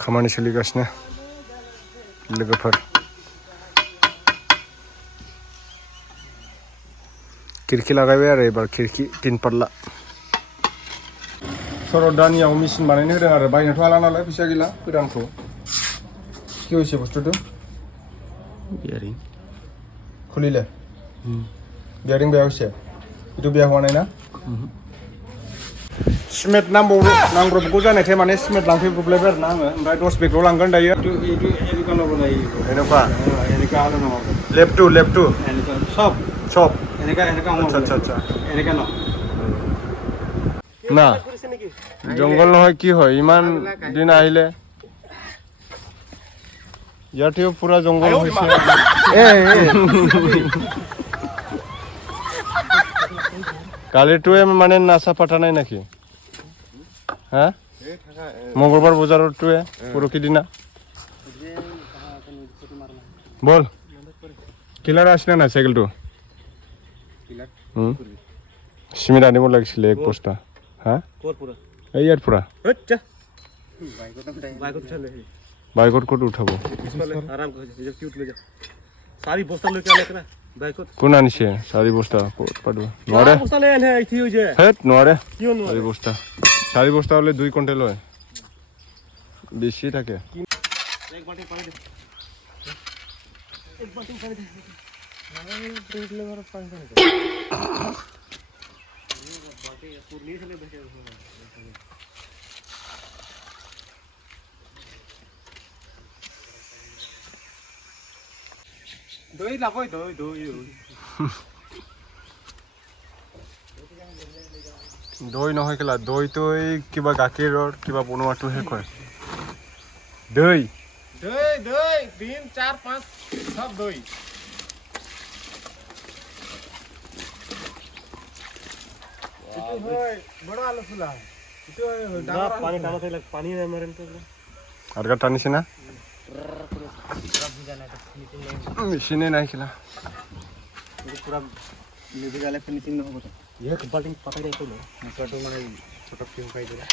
खामानि सोलिगासिनो लोगोफोर खिरखि लागायबाय आरो एबार खिरखि 3 पाल्ला सरदानियाव मेचिन बानायनो होदों आरो बायनोथ' हाला नालाय फैसा गैला गोदानखौ কি হইছে বস্তুটো বিয়ারিং খুলিলে বিয়ারিং বেয়া হইছে এটো বেয়া হওয়া নাই না সিমেন্ট নাंगौबो जानायखाय माने सिमेन्ट लांफैब्रबलायबाय आरो ना आङो ओमफ्राय 10 बेगल' लांगोन दायो এনেকুৱা লেপ টু সব এনেকা না জঙ্গল নহয় কি হয় ইমান দিন আহিলে ইয়াতেও পুরা জঙ্গল হইছে কালিটোৱে মানে নাসা পাঠা নাই নাকি হ্যাঁ মঙ্গলবাৰ বজাৰটোৱে পৰকি দিনা বল কিলার আসলে না সাইকেলটো সিমেন্ট আনিব লাগিছিল এক বস্তা হ্যাঁ এই ইয়াত পুরা বাইকত ক'ত উঠাব কোন আনিছে 4 বস্তা নোৱাৰে নোৱাৰে 4 বস্তা 4 বস্তা হলে 2 কুইন্টাল হয় বেশি থাকে দই লাগই দই দই নহয় কেলা দই তো কিবা গাখীৰৰ কিবা বনোৱাটোহে কয় দই 3 4 5 সব দই itu hoy বড় আলু ফুলা itu পানি টানা থাকলে পানি মারেন তো আরগা টানিছে না মেশিনে নাই খেলা পুরা নিভে গেলে ফিনিশিং না হবে এক বাল্টিং পাতাই রাখো না ছোট মানে ছোট ফিম খাই দিলা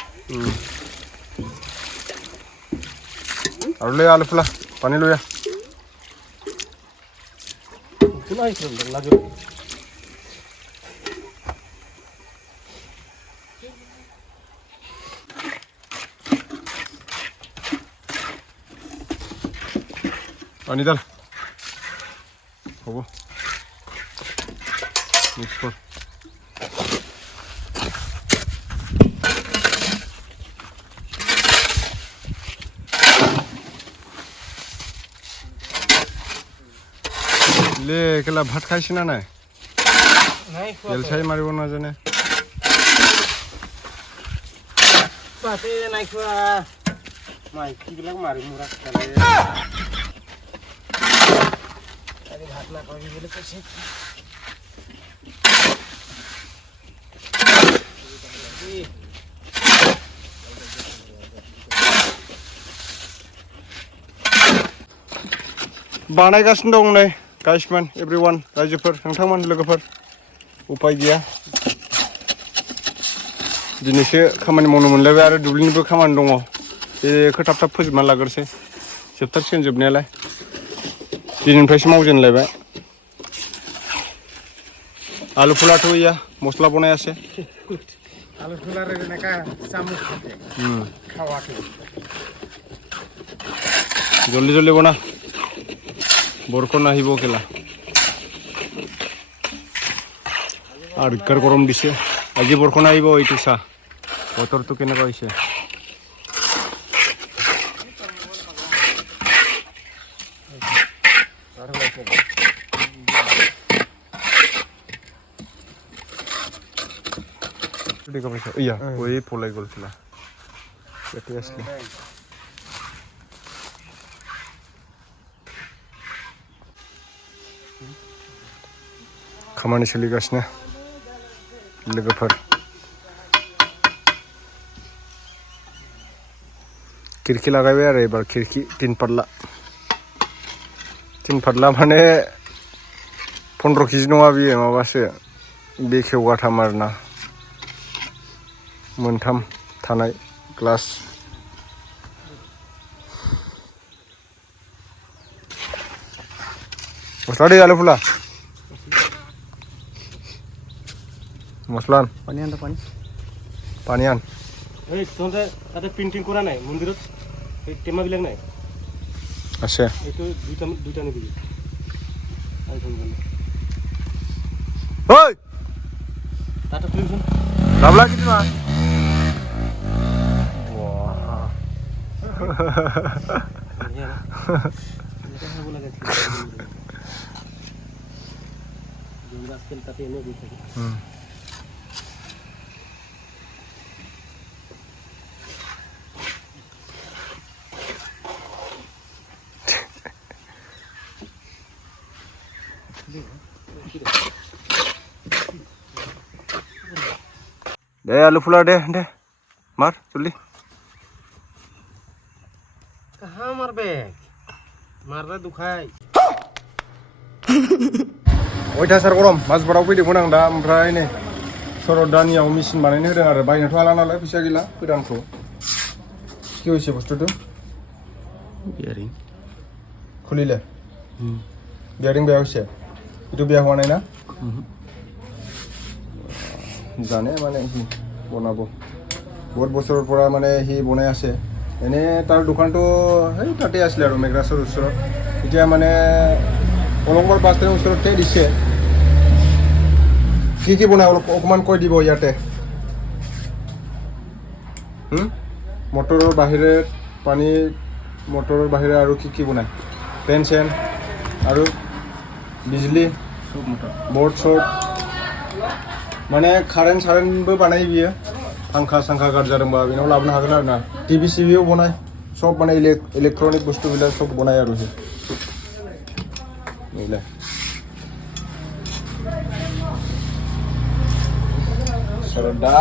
আর ले আলু ফুলা পানি লয়া ফুলা আইছে লাগে पानी डाल हो मिक्स कर ले केला भात खाइछ ना নাই তেল চাই মাৰিব না জানে পাতে নাই খোৱা মাই কি বিলাক মাৰি মুৰা খালে ভাত না করি বলে কইছে बानायगासिनो दं नै गाइसमैन एवरीवन रायजोफोर नोंथांमोन लोगोफोर उपाय गैया दिनैसो खामानि मावनो मोनलायबाय आरो दुब्लिनिबो खामानि दङ बेखौ थाब थाब फोजोबना लाग्रोसै जोबथारसिगोन जोबनायालाय दिनैनिफ्रायसो मावजेनलायबाय आलु फुलाथ' इया मस्ला बनायासै आलु फुला रेनाका चामुच खाते खावाखै जल्दी जल्दी बना বৰষুণ আহিব কেলা আৰু ইকাৰ গৰম দিছে আজি বৰষুণ আহিব এইটো চা বতৰটো কেনেকুৱা হৈছে देखो पैसा या वही पोलाई गोल खेला बेटे असली खामानि सोलिगासिनो लोगोफोर खिरखि लागायबाय आरो एबार खिरखि 3 पाल्ला माने 15 केजि नङा बियो माबासो बेखेवगाथाम आरोना मोनथाम थानाय ग्लास মছলা দি আলু ফুলা মছলা পানী আন পানী আন এই তহঁতে তাতে প্ৰিণ্টিং কৰা নাই মন্দিৰত এই টেমাবিলাক নাই আছে এইটো দুইটা নিবি ঐ তাতে তুলিচোন গামলা কিনি না তাতে এনে দি থাকে দে আলু ফুলা দে মার চলি कहाँ मारबे मारबा दुखाय अयथासार गरम माजबाराव फैदोंमोन आं दा ओमफ्राय नै सरदानियाव मेचिन बानायनो होदों आरो बायनोथ' हाला नालाय फैसा गैला गोदानखौ কি হয়েছে বস্তুটো বিয়ারিং খুলিলে বিয়ারিং বেয়া হৈছে এইটো বেয়া হোৱা নাই না জানে মানে সি বনাব বহুত বছৰৰ পৰা মানে সি বনাই আছে এনে তাৰ দোকানটো সেই তাতে আছিলে আৰু মেঘৰাজৰ ওচৰত এতিয়া মানে অলংবাৰ বাছ ষ্টেণ্ডৰ ওচৰতে দিছে কি বনাই অকণমান কৈ দিব ইয়াতে মটৰৰ বাহিৰে পানী মটৰৰ বাহিৰে আৰু কি বনায় পেন চেন আৰু बिजली बोर्ड शॉट माने कारेन्ट सारेन्टबो बानायो बियो फांखा सांखा गाज्रि जादोंबा बेनाव लाबोनो हागोन आरो ना टिभि सिभियाव बनाय सब माने इलेक्ट्रनिक बुस्तु बिला सब बनाय आरो बे नैलाय सरदा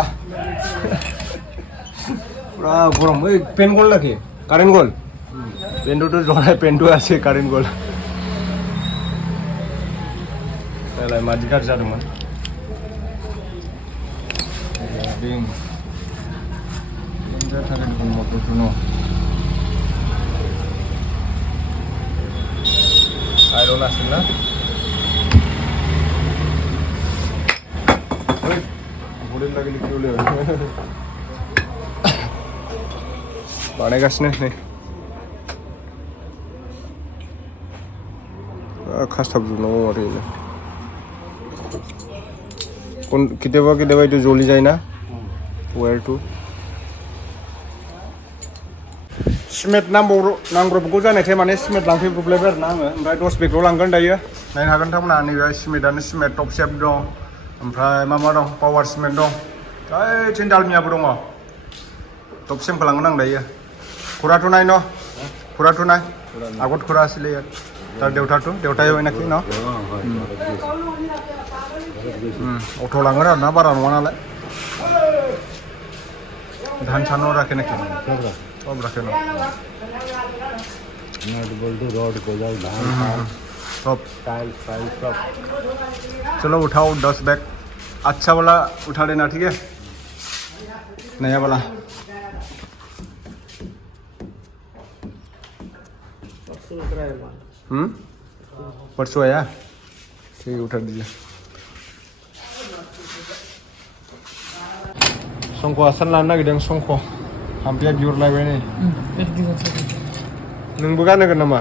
पुरा गरम ओइ पेन गल नाকি कारेन्ट गल पेनটো জনাই পেনটো আছে कारेन्ट गल Lai maju garis जादोंमोन ding enggak ada di motor tuno ayo nasina oi boleh lagi dikuli bane gasne nih khastab juno ore কেতিয়াবা এইটো জ্বলি যায় না ওয়্যারটো सिमेन्ट नांब्रबगौ जानायखाय माने सिमेन्ट लांफैब्रबलायबाय आरो ना आङो ओमफ्राय 10 बेगल' लांगोन दायो नायनो हागोन नोंथांमोना नैबे सिमेन्टआनो सिमेन्ट टप शेप दं ओमफ्राय मा दं पावार सिमेन्ट दं ओइथिं दालमियाबो दङ टप शेमखौ लांगोन आं दायो खुराটো नाय न खुराটো नाय আগত খুৰা আছিলে ইয়াত তাৰ দেউতাই হয় নাকি ন অটো লাঙৰ আৰু না বাৰা নङा नालाय ধান চানো ৰাখে নাকি सब रखे ना नट बोल्ट रोड गोजाई धान सब टाइल्स सब चलो उठाओ 10 बैग अच्छा वाला उठा देना ठीक है नया वाला परसों आया ठीक उठा दीजिए संको आसान लानो नागिरदों संको हाम्पिया बिहरलायबाय नै नोंबो गानगोन नामा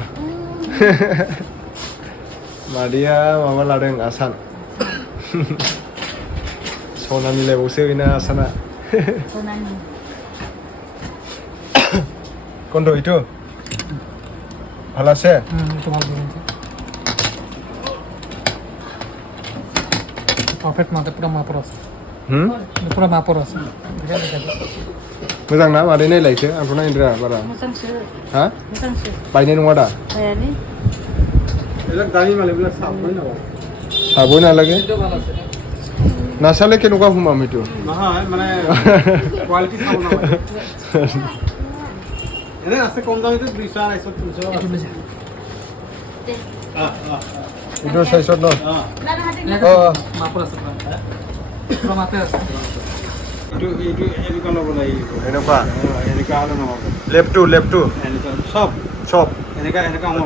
मादैया माबा लादों आसान सना मिलायबावसो बेना आसाना কোনটো এইটো ভাল আছে परफेक्ट माते पूरा मापर আছে पूरा मापर আছে मोजां ना मादै नायलायखो आंथ' नायनो बारा मोजांसो हा मोजांसो बायनाय नङा दा बायालै এইবিলাক দামী মালিকবিলাক চাবই নাপাব চাবই নালাগে নাচালে কেনেকুৱা সোমাম এইটো নহয় মানে কোৱালিটি চাব নালাগে এনে আছে কম দামীটো 200 250 এইটো চাইছত ন मापर আছে पूरा माते আছে এইটো এনেকুৱা ল'ব লাগিব এনেকুৱা এনেকুৱা হ'লে নহ'ব লেফটো এনেকুৱা চব চব এনেকুৱা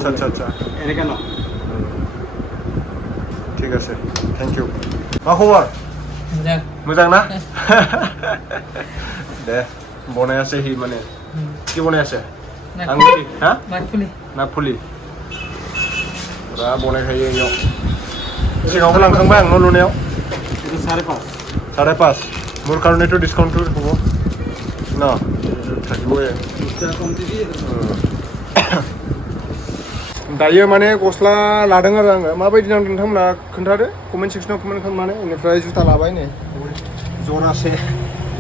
আচ্ছা এনেকুৱা ন ঠিক আছে থ্যাংক ইউ मा खबर मोजां ना दे बनायासै हि माने কি बनायासै आंगुरि हा नागफुलि रा बनायखायो इयाव सिगाङावबो लांखांबाय आं न' लुनायाव 5.5 मोर कारनेथ' डिसकाउन्ट হ'ব न থাকিব दायो माने गस्ला लादों आरो आङो माबायदि नांदों नोंथांमोना खोन्थादो कमेन्ट सेक्सनाव कमेन्ट खालामनानै बेनिफ्राय जुथा लाबाय नै जरासे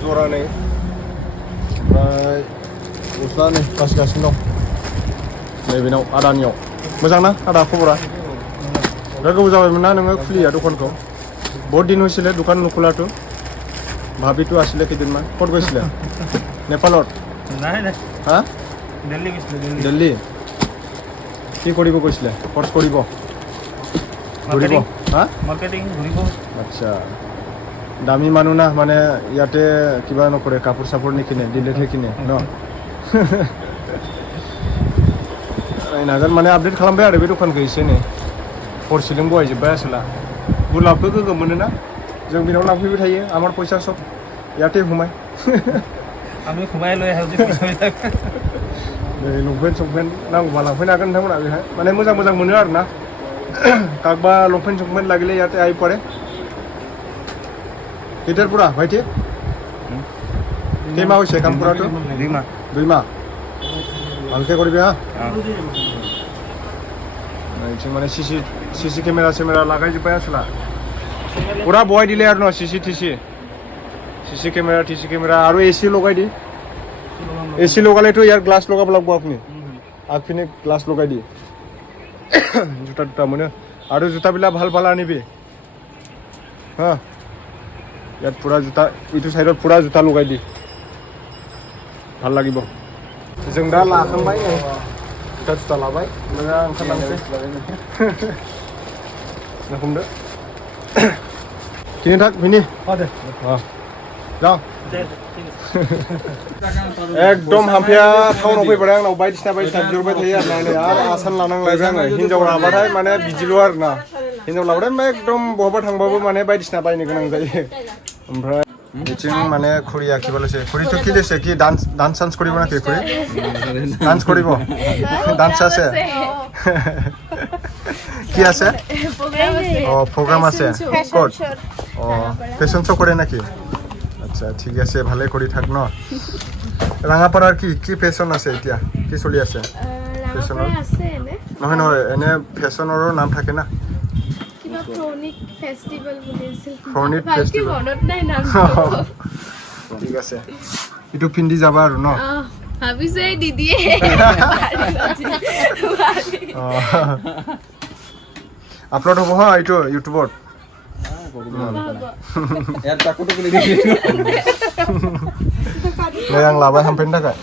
जरानै ओमफ्राय गस्ला नै बासिगासिनो दं नैबेनाव आदानियाव मोजां ना आदा खबरा दा गोबाव जाबायमोन ना नोङो खुलिया दखानखौ बहुत दिन হৈছিলে দোকান নুখোলাটো ভাবিটো আছিলে কেইদিনমান ক'ত গৈছিলে নেপালত হা দিল্লী কি কৰিব কৈছিলে কোৰ্স কৰিব ঘূৰিব হা মাৰ্কেটিং ঘূৰিব আচ্ছা দামী মানুহ না মানে ইয়াতে কিবা নকৰে কাপোৰ চাপোৰ নিকিনে দিল্লীতে কিনে ন नाजान माने आपडेट खालामबाय आरो बे दखानखौ एसे नै हरसेजों बहायजोब्बाय आसोला गुलाबखौ गोगोम मोनोना जों बिनाव लांफैबाय थायो आमार पयसा सब ইয়াতে हुमाय আমি खुमाय লৈ आहाव जे पयसा नै लंपेन्ट संपेन्ट नांगौबा लांफैनो हागोन नोंथांमोना बेहाय माने मोजां मोजां मोनो आरो ना काकबा लंपेन्ट संपेन्ट लागिले ইয়াতে আহি পৰে কেইটাৰ পৰা ভাইটি কেইমাহ হৈছে কাম কৰাটো 2 মাহ ভালকে কৰিবি হা এইটো মানে সিসি ক্যামেরা লাগাই জুবাই আসলা পুরা বয় দিলে আর ন সিসি ক্যামেরা আর এসি লগাই দি এসি লগালে তো ইয়ার গ্লাস লগাব লাগবো আপনি আগফিনে গ্লাস লগাই দি জুতা মনে আর জুতাবিলাক ভাল ভাল আনিবি হা ইয়াত পুরা জুতা ইটো সাইডত পুরা জুতা লগাই দি ভাল লাগিব जों दा लाखांबाय नै जुथा लाबाय मोजां ओंखारलांसै हमदो किनो थाक बिनि जाओ एकदम हामफिया टाउनाव फैबाय आंनाव बायदिसिना बिहरबाय थायो आरो आसान लानांलायबाय आङो हिनजाव लाबाथाय माने बिदिल' आरो ना हिनजाव लाबाथाय एकदम बहाबा थांबाबो माने बायदिसिना बायनो गोनां जायो ओमफ्राय बिथिं माने खुरिया किबालसे खुरिটো কি লেছে কি ডান্স কৰিব নাকি খুৰি ডান্স কৰিব ডান্স আছে কি আছে প্ৰোগ্ৰাম আছে কত ফ্যাশন শো কৰে নাকি আচ্ছা ঠিক আছে ভালে কৰি থাক ন ৰাঙাপাৰাৰ কি ফ্যাশন আছে এতিয়া কি চলি আছে ফ্যাশনৰ আছে এনে নহয় নহয় এনে ফ্যাশনৰৰ নাম থাকে না ফ্ৰনিক ফেস্টিভেল বুলিছিল ফ্ৰনিক বাকি মনত নাই নাম ঠিক আছে ইটো পিন্ধি যাবা আৰু ন ভাবিছে দিদিয়ে আপলোড হ'ব হা ইটো ইউটিউবত यार टाकुটো খুলি দিবি आं लाबाय हामफैनो थाखाय